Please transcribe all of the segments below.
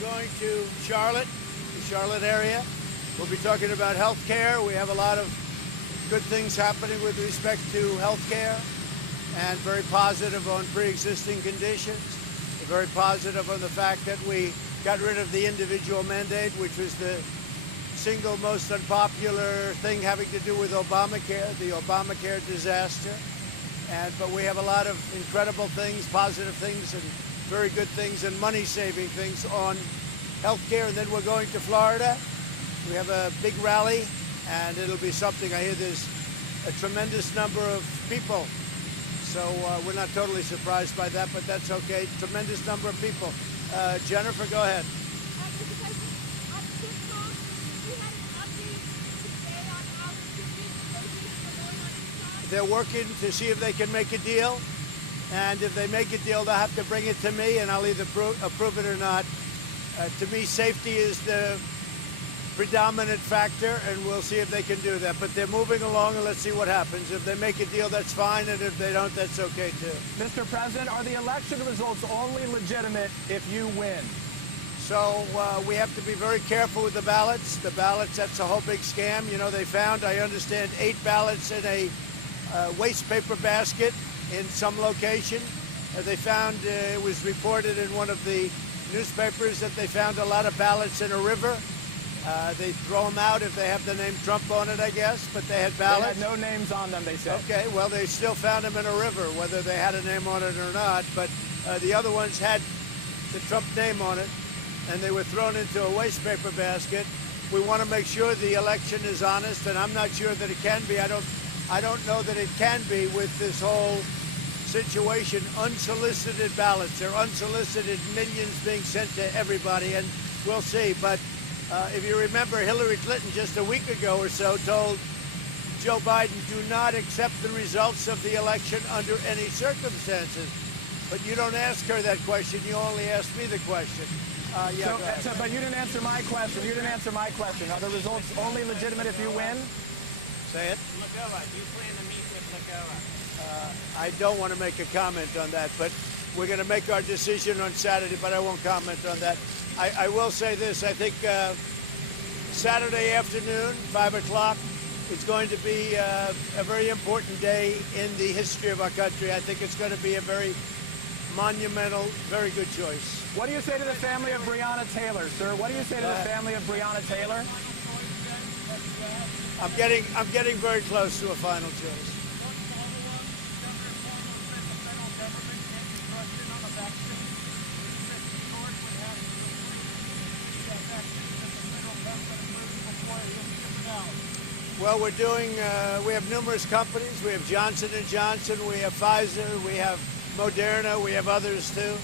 We're going to Charlotte, the Charlotte area. We'll be talking about health care. We have a lot of good things happening with respect to health care, and very positive on pre-existing conditions. We're very positive on the fact that we got rid of the individual mandate, which was the single most unpopular thing having to do with Obamacare, the Obamacare disaster. But we have a lot of incredible things, positive things, and very good things, and money-saving things on healthcare. And then we're going to Florida. We have a big rally, and it'll be something. I hear there's a tremendous number of people. So we're not totally surprised by that, but that's okay. Tremendous number of people. Jennifer, go ahead. They're working to see if they can make a deal, and if they make a deal, they'll have to bring it to me, and I'll either approve it or not. To me, safety is the predominant factor, and we'll see if they can do that. But they're moving along, and let's see what happens. If they make a deal, that's fine, and if they don't, that's okay too. Mr. President, are the election results only legitimate if you win? So we have to be very careful with the ballots. The ballots, that's a whole big scam. You know, they found, I understand, 8 ballots in a waste paper basket in some location. They found, it was reported in one of the newspapers that they found a lot of ballots in a river. They throw them out if they have the name Trump on it, I guess, but they had ballots. They had no names on them, they said. Okay, well, they still found them in a river, whether they had a name on it or not, but the other ones had the Trump name on it, and they were thrown into a waste paper basket. We want to make sure the election is honest, and I'm not sure that it can be. I don't know that it can be with this whole situation. Unsolicited ballots. They're unsolicited, millions being sent to everybody, and we'll see. But if you remember, Hillary Clinton just a week ago or so told Joe Biden, do not accept the results of the election under any circumstances. But you don't ask her that question. You only ask me the question. But you didn't answer my question. You didn't answer my question. Are the results only legitimate if you win? Say it. Lagoa, do you plan to meet with Lagoa? I don't want to make a comment on that, but we're going to make our decision on Saturday, but I won't comment on that. I will say this. I think Saturday afternoon, 5 o'clock, it's going to be a very important day in the history of our country. I think it's going to be a very monumental, very good choice. What do you say to the family of Breonna Taylor, sir? What do you say to the family of Breonna Taylor? I'm getting very close to a final choice. Well, we're doing, we have numerous companies. We have Johnson & Johnson, we have Pfizer, we have Moderna, we have others too.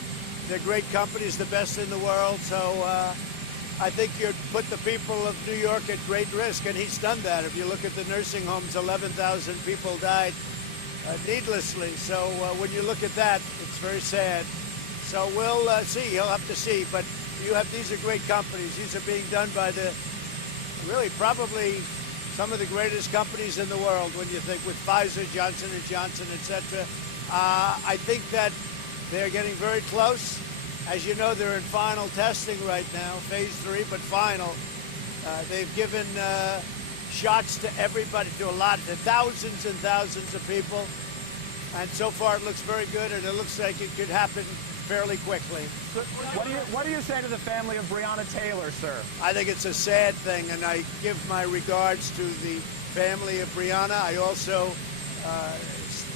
They're great companies, the best in the world. So I think you'd put the people of New York at great risk, and he's done that. If you look at the nursing homes, 11,000 people died needlessly. So when you look at that, it's very sad. So we'll see. You'll have to see. But these are great companies. These are being done by the really probably some of the greatest companies in the world when you think with Pfizer, Johnson & Johnson, etc. I think that they're getting very close. As you know, they're in final testing right now, phase 3, but final. They've given shots to everybody, to thousands and thousands of people. And so far it looks very good, and it looks like it could happen fairly quickly. So what do you say to the family of Breonna Taylor, sir? I think it's a sad thing, and I give my regards to the family of Breonna. I also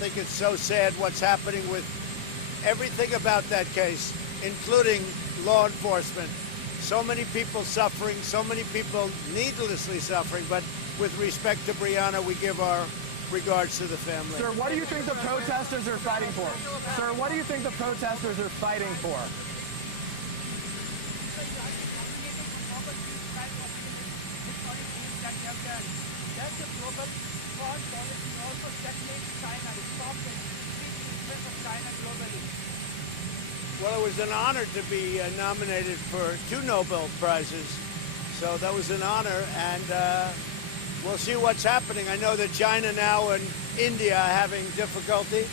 think it's so sad what's happening with everything about that case, including law enforcement. So many people suffering, so many people needlessly suffering, but with respect to Breonna, we give our regards to the family. Sir, what do you think the protesters are fighting for? Sir, what do you think the protesters are fighting for? That's a global foreign policy also stagnates China, stops the influence of China globally. Well, it was an honor to be nominated for 2 Nobel Prizes. So that was an honor, and we'll see what's happening. I know that China now and India are having difficulty.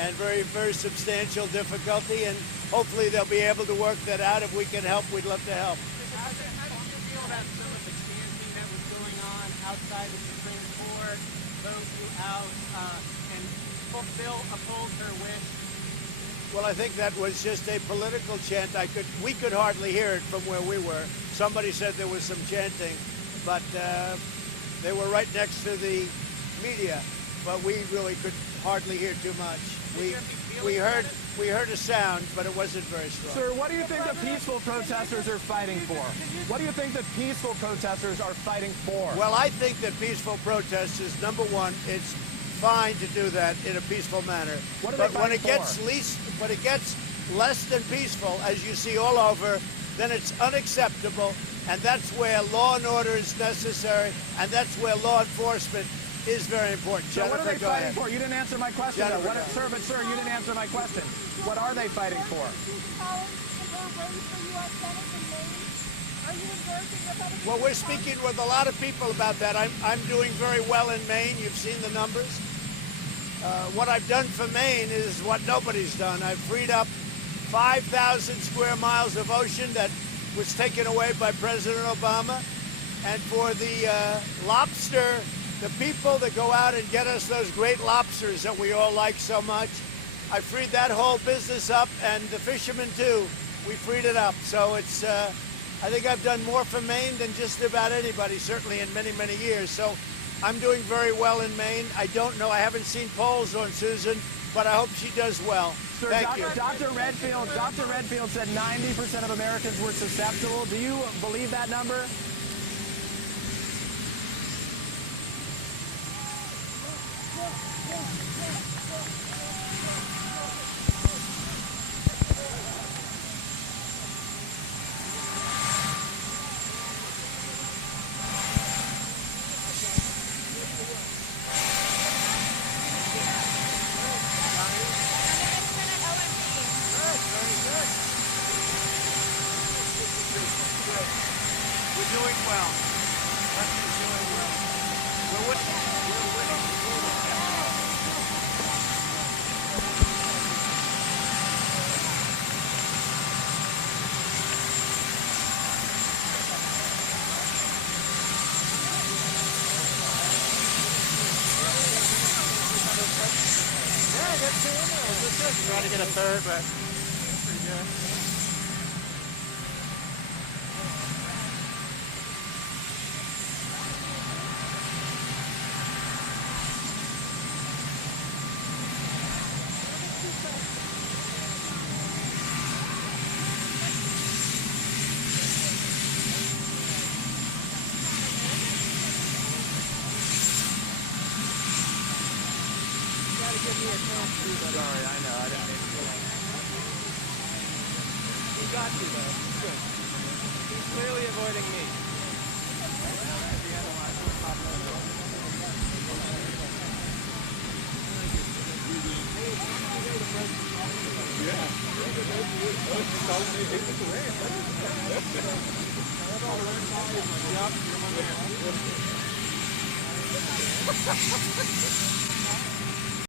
and very, very substantial difficulty, and hopefully they'll be able to work that out. If we can help, we'd love to help. How did you feel about some of the chanting that was going on outside the Supreme Court, vote you out, and uphold her wish? Well, I think that was just a political chant. We could hardly hear it from where we were. Somebody said there was some chanting, but they were right next to the media, but we really could hardly hear too much. We heard a sound, but it wasn't very strong. Sir, what do you think the peaceful protesters are fighting for? What do you think the peaceful protesters are fighting for? Well, I think that peaceful protesters, number one, it's fine to do that in a peaceful manner. What are they but when fighting it gets less than peaceful, as you see all over, then it's unacceptable, and that's where law and order is necessary, and that's where law enforcement is very important. So what are they Jennifer, go fighting ahead. for? You didn't answer my question. Jennifer, Though. go ahead. Sir, you didn't answer my question. What are they fighting for? Well, we're speaking with a lot of people about that. I'm doing very well in Maine. You've seen the numbers. What I've done for Maine is what nobody's done. I've freed up 5,000 square miles of ocean that was taken away by President Obama. And for the lobster, the people that go out and get us those great lobsters that we all like so much, I freed that whole business up, and the fishermen too. We freed it up. So it's, I think I've done more for Maine than just about anybody, certainly in many, many years. So I'm doing very well in Maine. I don't know, I haven't seen polls on Susan, but I hope she does well. Sir, Thank you. Dr. Redfield said 90% of Americans were susceptible. Do you believe that number? We're doing well. Russia's doing well. We're winning. Yeah, that's good. Trying to get a third, but pretty good. Sorry, I know. I didn't mean to do that. He got you, though. Good. He's clearly avoiding me. Yep, you're my man.